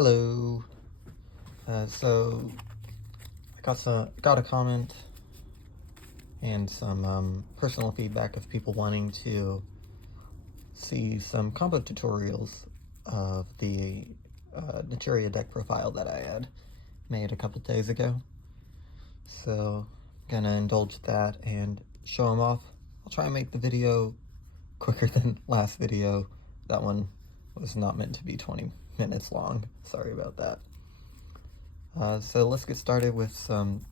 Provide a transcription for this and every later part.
Hello. So I got a comment and some personal feedback of people wanting to see some combo tutorials of the Naturia deck profile that I had made a couple days ago. So I'm gonna indulge that and show them off. I'll try and make the video quicker than last video. That one was not meant to be 20 minutes long. Sorry about that. So let's get started with some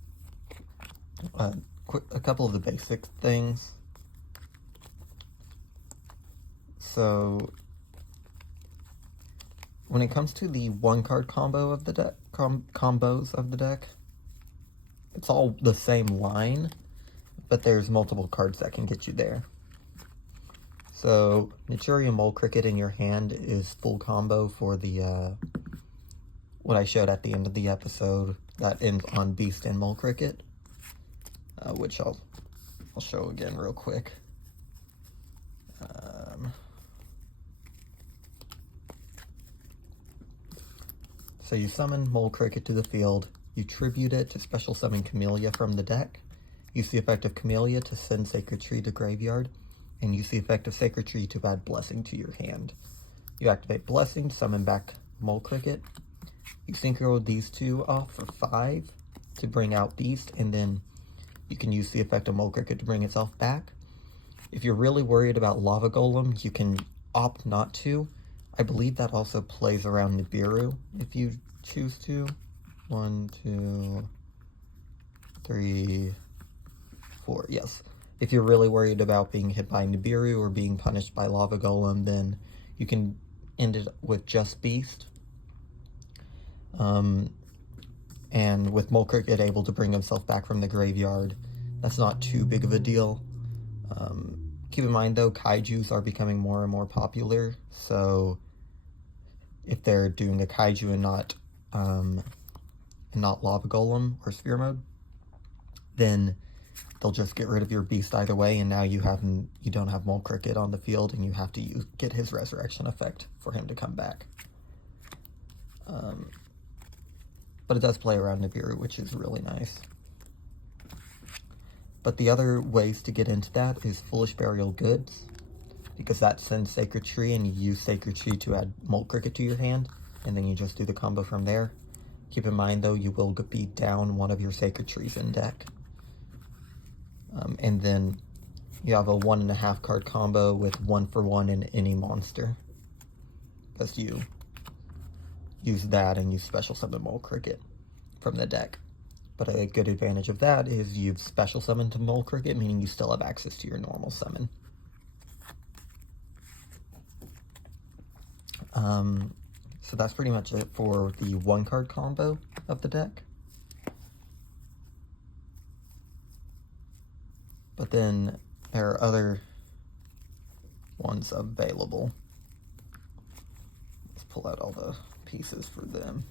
a couple of the basic things. So when it comes to the one card combo of the deck, combos of the deck, it's all the same line, but there's multiple cards that can get you there. So Naturia Mole Cricket in your hand is full combo for the what I showed at the end of the episode that ends on Beast and Mole Cricket, which I'll show again real quick. So you summon Mole Cricket to the field, you tribute it to special summon Camellia from the deck, use the effect of Camellia to send Sacred Tree to graveyard, and use the effect of Sacred Tree to add Blessing to your hand. You activate Blessing, summon back Mole Cricket. You synchro these two off for 5 to bring out Beast, and then you can use the effect of Mole Cricket to bring itself back. If you're really worried about Lava Golem, you can opt not to. I believe that also plays around Nibiru if you choose to. 1, 2, 3, 4, yes. If you're really worried about being hit by Nibiru or being punished by Lava Golem, then you can end it with just Beast. And with Mole Cricket able to bring himself back from the graveyard, that's not too big of a deal. Keep in mind though, Kaijus are becoming more and more popular, so if they're doing a Kaiju and not Lava Golem or Sphere Mode, then they'll just get rid of your Beast either way, and now you don't have Mole Cricket on the field, and you have to get his Resurrection effect for him to come back. But it does play around Nibiru, which is really nice. But the other ways to get into that is Foolish Burial Goods, because that sends Sacred Tree, and you use Sacred Tree to add Mole Cricket to your hand, and then you just do the combo from there. Keep in mind though, you will be down one of your Sacred Trees in deck. And then you have a 1.5 card combo with 1-for-1 in any monster, because you use that and you special summon Mole Cricket from the deck. But a good advantage of that is you've special summoned to Mole Cricket, meaning you still have access to your normal summon. So that's pretty much it for the 1 card combo of the deck. But then there are other ones available. Let's pull out all the pieces for them.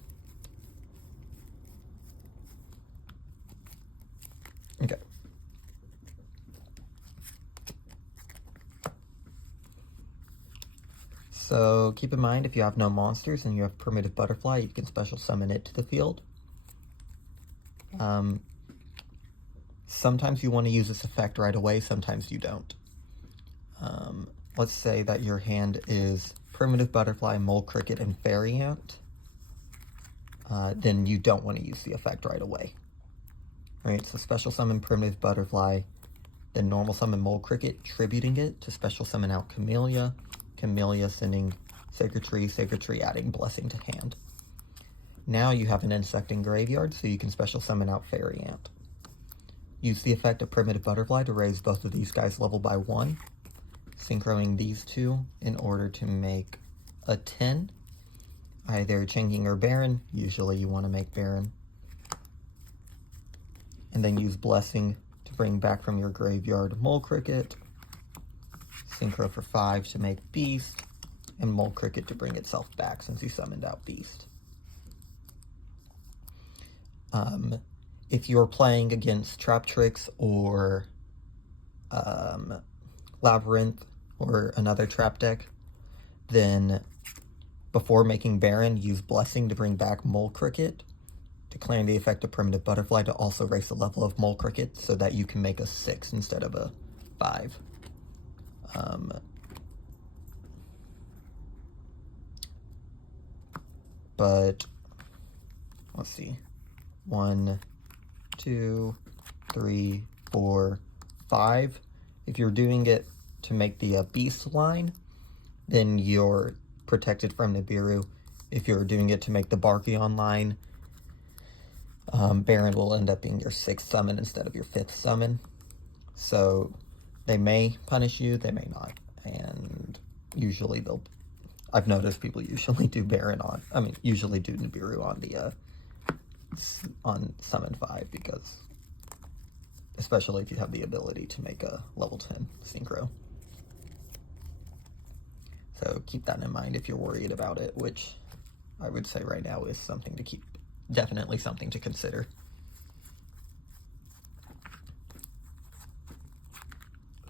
Okay. So keep in mind, if you have no monsters and you have Primitive Butterfly, you can special summon it to the field. Sometimes you want to use this effect right away, sometimes you don't. Let's say that your hand is Primitive Butterfly, Mole Cricket, and Fairy Ant. Then you don't want to use the effect right away. Right, so special summon Primitive Butterfly, then normal summon Mole Cricket, tributing it to special summon out Camellia, Camellia sending Sacred Tree adding Blessing to hand. Now you have an insect in graveyard, so you can special summon out Fairy Ant. Use the effect of Primitive Butterfly to raise both of these guys level by 1, synchroning these two in order to make a 10, either Changing or Baron. Usually you want to make Baron. And then use Blessing to bring back from your graveyard Mole Cricket, synchro for 5 to make Beast, and Mole Cricket to bring itself back since you summoned out Beast. If you're playing against Trap Tricks or Labyrinth or another trap deck, then Before making Baron, use Blessing to bring back Mole Cricket, declaring the effect of Primitive Butterfly to also raise the level of Mole Cricket so that you can make a 6 instead of a 5. But let's see, 1, 2, 3, 4, 5. If you're doing it to make the Beast line, then you're protected from Nibiru. If you're doing it to make the Barkion line, Baron will end up being your 6th summon instead of your 5th summon. So they may punish you, they may not. And usually I've noticed people usually do Baron usually do Nibiru on the on summon 5, because especially if you have the ability to make a level 10 synchro. So keep that in mind if you're worried about it, which I would say right now is something to keep, definitely something to consider.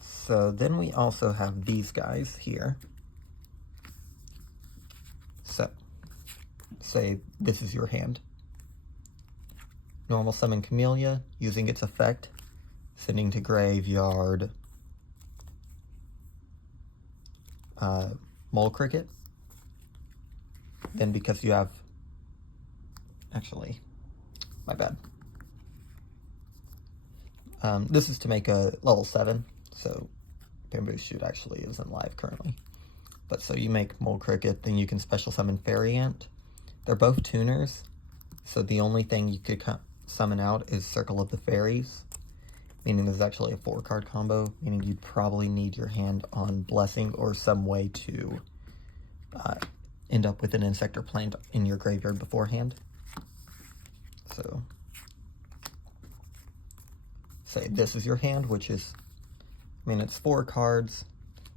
So then we also have these guys here. So, say this is your hand. Normal summon Camellia, using its effect, sending to graveyard Mole Cricket. Then because you have, actually, my bad. This is to make a level 7, so Bamboo Shoot actually isn't live currently. But so you make Mole Cricket, then you can special summon Fairy Ant. They're both tuners, so the only thing you could summon out is Circle of the Fairies, meaning this is actually a 4-card combo, meaning you'd probably need your hand on Blessing or some way to end up with an insect or plant in your graveyard beforehand. So, say this is your hand, which is, it's 4 cards,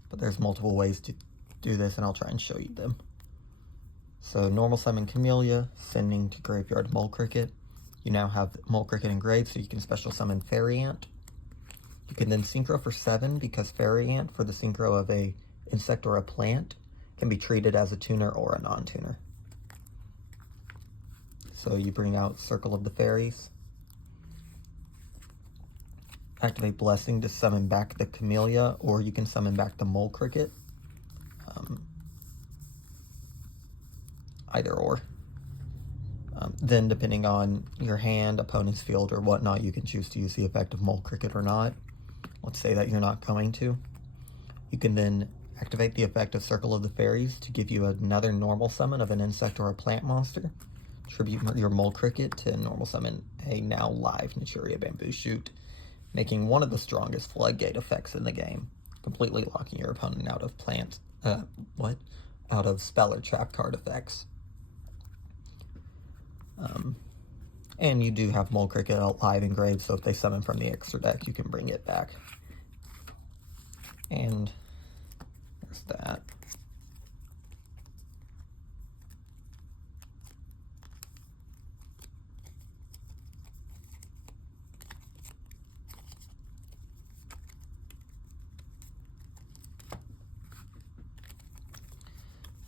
but there's multiple ways to do this, and I'll try and show you them. So normal summon Camellia, sending to graveyard Mole Cricket. You now have Mole Cricket in grade, so you can special summon Fairy Ant. You can then synchro for 7, because Fairy Ant, for the synchro of a insect or a plant, can be treated as a tuner or a non-tuner. So you bring out Circle of the Fairies. Activate Blessing to summon back the Camellia, or you can summon back the Mole Cricket. Either or. Then depending on your hand, opponent's field, or whatnot, you can choose to use the effect of Mole Cricket or not. Let's say that you're not going to. You can then activate the effect of Circle of the Fairies to give you another normal summon of an insect or a plant monster. Tribute your Mole Cricket to normal summon a now live Naturia Bamboo Shoot, making one of the strongest floodgate effects in the game, completely locking your opponent out of out of spell or trap card effects. And you do have Mole Cricket live engraved, so if they summon from the extra deck, you can bring it back. And there's that.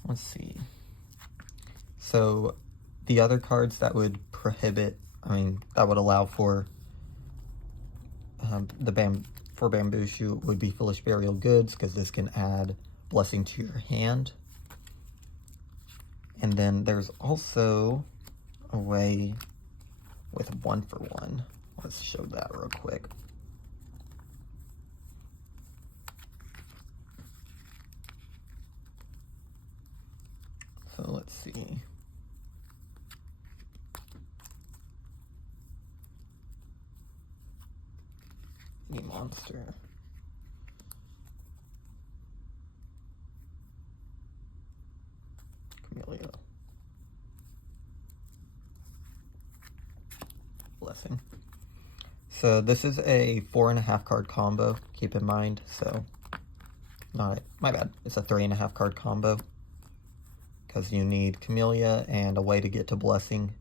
Let's see. So the other cards that would prohibit, that would allow for for Bamboo Shoot would be Foolish Burial Goods, because this can add Blessing to your hand. And then there's also a way with 1-for-1. Let's show that real quick. So let's see. Any monster. Camellia. Blessing. So this is a 4.5 card combo, keep in mind. So, my bad. It's a 3.5 card combo, because you need Camellia and a way to get to Blessing,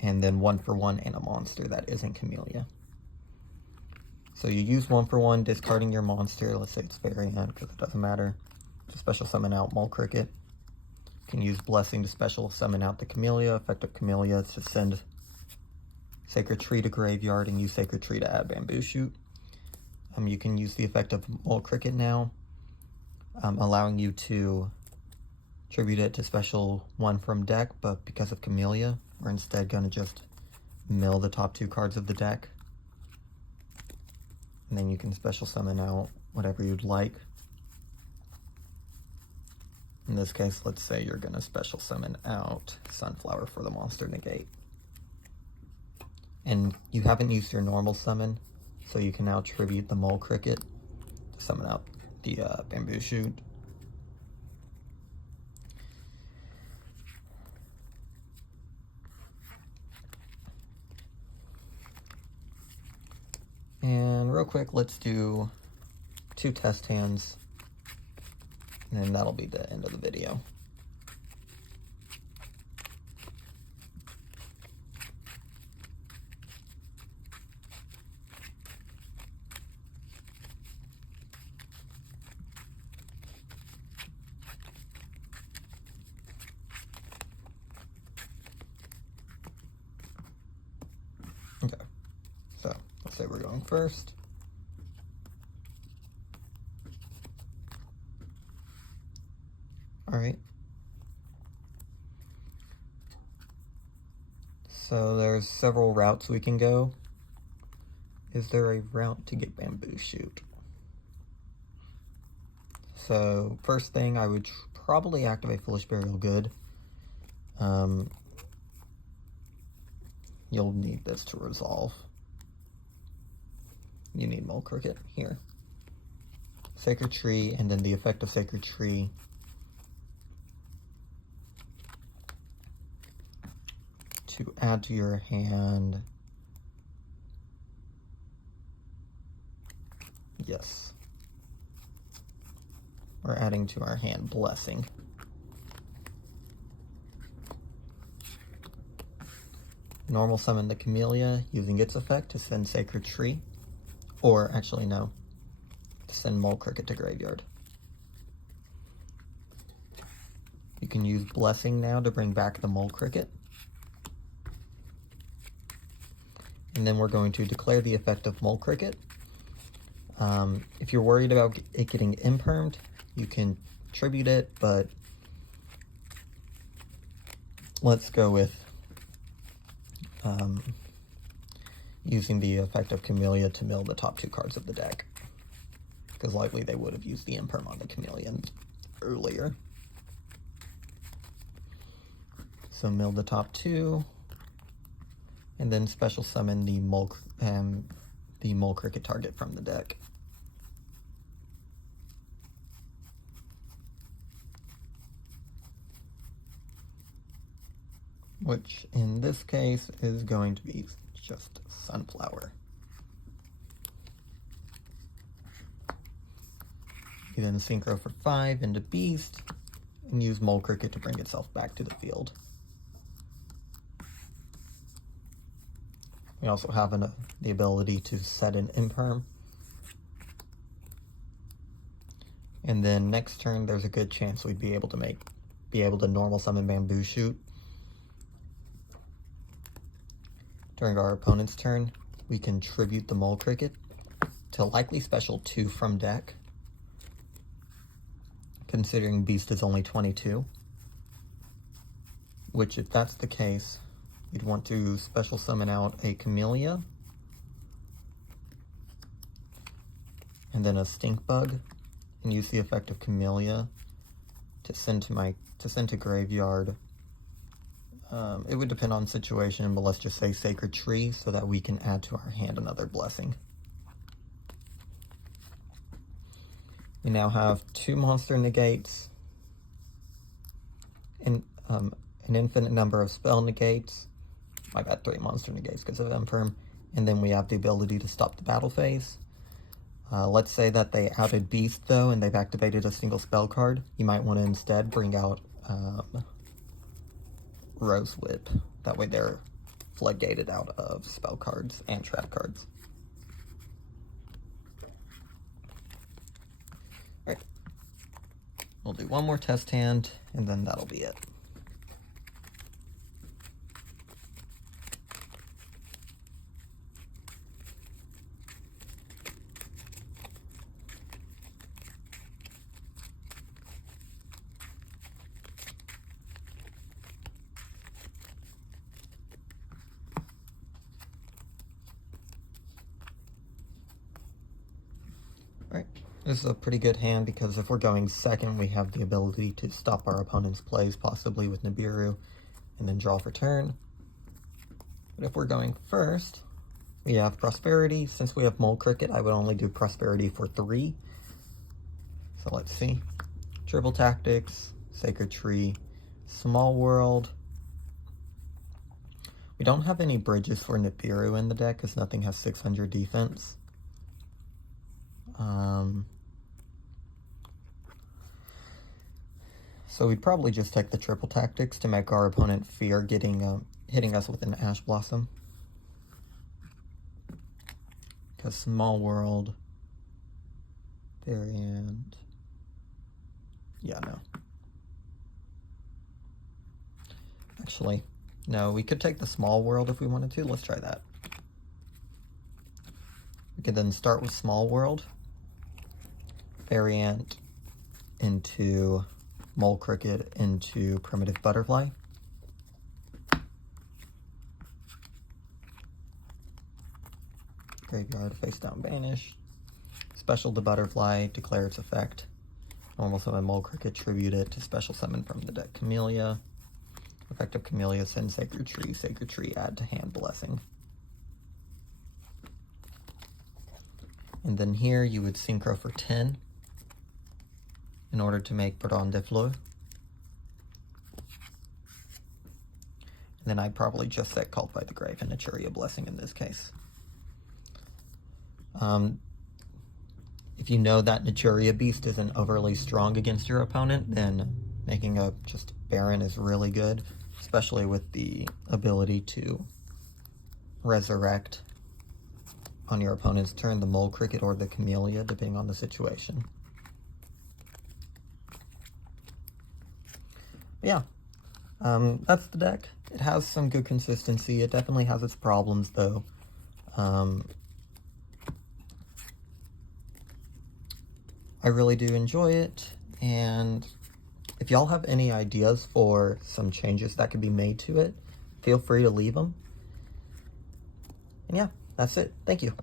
and then 1-for-1 and a monster that isn't Camellia. So you use 1-for-1, discarding your monster. Let's say it's Fairy Ant, because it doesn't matter. Just special summon out Mole Cricket. can use Blessing to special summon out the Camellia, effect of Camellia to send Sacred Tree to graveyard, and use Sacred Tree to add Bamboo Shoot. You can use the effect of Mole Cricket now, allowing you to tribute it to special one from deck, but because of Camellia, we're instead going to just mill the top 2 cards of the deck. And then you can special summon out whatever you'd like. In this case, let's say you're going to special summon out Sunflower for the monster negate. And you haven't used your normal summon, so you can now tribute the Mole Cricket to summon out the Bamboo Shoot. And real quick, let's do 2 test hands, and then that'll be the end of the video. Okay, so let's say we're going first. All right. So there's several routes we can go. Is there a route to get Bamboo Shoot? So first thing, I would probably activate Foolish Burial Good. You'll need this to resolve. You need Mole Cricket here. Sacred Tree, and then the effect of Sacred Tree to add to your hand. Yes. We're adding to our hand Blessing. Normal summon the Camellia using its effect to send Sacred Tree. Or, actually no, to send Mole Cricket to graveyard. You can use Blessing now to bring back the Mole Cricket. And then we're going to declare the effect of Mole Cricket. If you're worried about it getting impermed, you can tribute it, but let's go with using the effect of Camellia to mill the top 2 cards of the deck, because likely they would have used the imperm on the Camellia earlier. So mill the top 2, and then special summon the Mole Cricket target from the deck. Which in this case is going to be just Sunflower. You then synchro for 5 into Beast, and use Mole Cricket to bring itself back to the field. We also have the ability to set an imperm. And then next turn, there's a good chance we'd be able to normal summon Bamboo Shoot. During our opponent's turn, we can tribute the Mole Cricket to likely special 2 from deck, considering Beast is only 22, which if that's the case, you'd want to special summon out a Camellia, and then a Stink Bug, and use the effect of Camellia to send to graveyard. It would depend on situation, but let's just say Sacred Tree, so that we can add to our hand another Blessing. We now have 2 monster negates, and an infinite number of spell negates. I got 3 monster negates because of Imperm, and then we have the ability to stop the battle phase. Let's say that they outed Beast though, and they've activated a single spell card. You might want to instead bring out Rose Whip. That way they're floodgated out of spell cards and trap cards. Alright, We'll do one more test hand, and then that'll be it. Alright, this is a pretty good hand because if we're going second, we have the ability to stop our opponent's plays, possibly with Nibiru, and then draw for turn. But if we're going first, we have Prosperity. Since we have Mole Cricket, I would only do Prosperity for 3. So let's see. Triple Tactics, Sacred Tree, Small World. We don't have any bridges for Nibiru in the deck because nothing has 600 defense. So we'd probably just take the Triple Tactics to make our opponent fear hitting us with an Ash Blossom. Because Small World, Variant, yeah, no. Actually, no, we could take the Small World if we wanted to. Let's try that. We could then start with Small World, Variant into Mole Cricket into Primitive Butterfly. Graveyard, face down, banish. Special the Butterfly, declare its effect. Normal summon Mole Cricket, tribute it to special summon from the deck Camellia. Effect of Camellia, send Sacred Tree, add to hand Blessing. And then here you would Synchro for 10 in order to make Baron de Fleur. And then I'd probably just set Cult by the Grave and Naturia Blessing in this case. If you know that Naturia Beast isn't overly strong against your opponent, then making a just Baron is really good, especially with the ability to resurrect on your opponent's turn the Mole Cricket or the Camellia, depending on the situation. Yeah, that's the deck. It has some good consistency. It definitely has its problems, though. I really do enjoy it, and if y'all have any ideas for some changes that could be made to it, feel free to leave them. And yeah, that's it. Thank you.